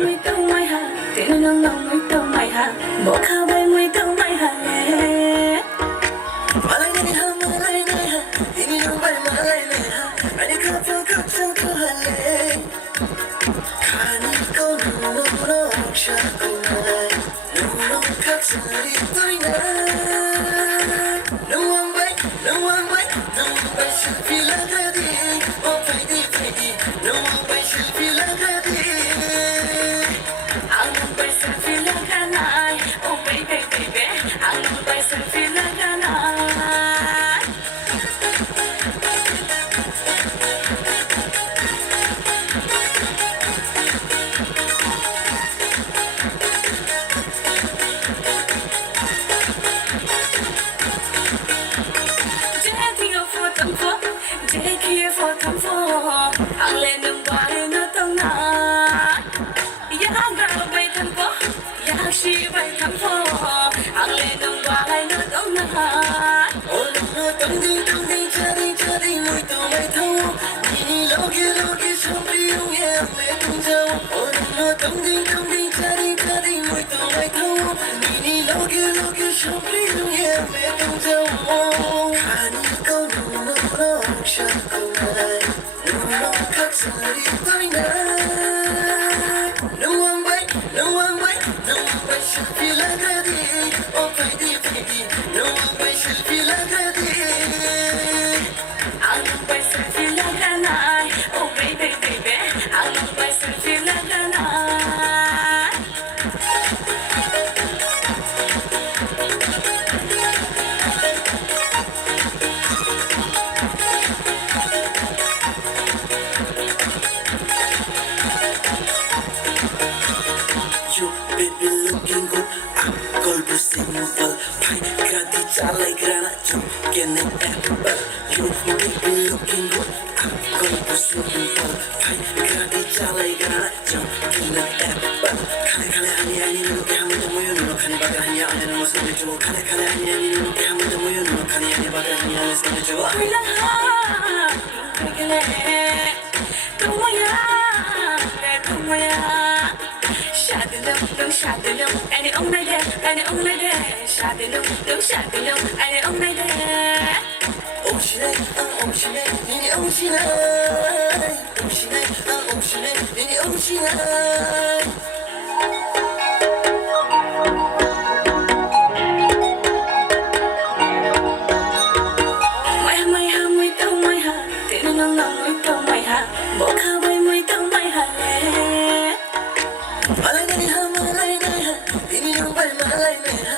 muito mai ha tin nong nong muito mai ha bo kha bai muito mai ha malai ni ha tin nong bai malai ni ha ani ka chu ha le khani ko no sha ko nai no ka sari toi na no one bai should feel like that oh baby no one bai should feel like that I'm not bai should feel like that oh baby I'm not bai should feel like that Take here for comfort. Ang lenong bahay na tanga. Yang girl bay tanpo, yang she bay tanpo. Ang lenong bahay na tanga. Oh no, tong ding, chadi, muy to bay thâu. Ni logi, shabri yung ye me tung jao. Oh no, tong ding, chadi, muy to bay thâu. Ni logi, shabri yung ye me tung jao. Khani ko no. Shakunai, no kaksari toina. No one bite, should feel like that. Oh baby, no one bite should feel like that. I don't bite should feel like that. Oh baby, I don't bite should feel like that. Baby looking good, I'm cold to simple. Pie, grati chalai grana, chum, can I apple? You baby looking good, I'm cold to simple. Pie, grati chalai grana, chum, can I apple? Kale hani no kamu to moyo no kane baga hani ane no so de jo. Kale hani no kamu to moyo no kane ane baga hani ane so de jo. Bila ha, kale, tumaya. Shadilum, any on my day, Shadilum, any on my day. Ocean, in the ocean, in the ocean. Malay na ha, tin nong bai malay ni ha.